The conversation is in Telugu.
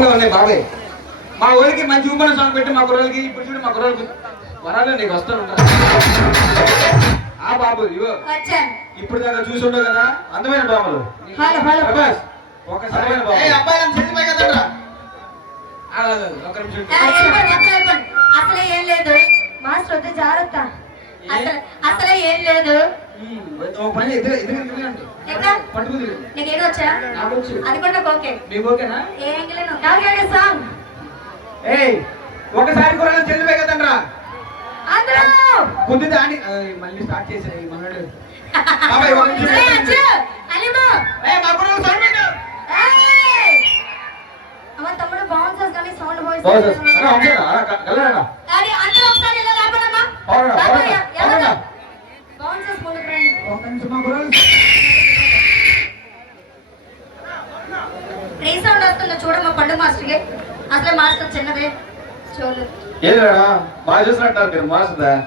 టాప్లో ఉన్నాయి బాబాయ్. మా ఊరికి మంచి ఊపన సాంగ్ పెట్టి మా కుర్రలకి ఇప్పుడు చూడు మా కుర్రలకి వరాలు నీకు వస్తాను ఆ బాబు ఇవో ఇప్పుడు దాకా చూసి ఉండవు కదా అందమైన బాబులు ఒకసారి ఒక నిమిషం అసలే ఏం లేదు మాస్టర్ వద్ద జాగ్రత్త అసలే ఏం లేదు పని పట్టుకుంది నీకు ఏదో వచ్చా అది కూడా ఓకే మీకు ఓకేనా ఏం సాంగ్ ఒకసారి కూడా చెల్లిపోయి కదండ్రా అందరూ కొద్ది దాని మళ్ళీ స్టార్ట్ చేసాయి మనోడు తమ్ముడు బౌన్సర్స్ కానీ సౌండ్ వాయిస్ బౌన్సర్స్ ముందుకు రండి రీ సౌండ్ వస్తుందో చూడమ్మా పండు మాస్టర్కి అసలు మాస్టర్ చిన్నదే చూడలేదు ఏది బాగా చూసినట్టు మాస్టర్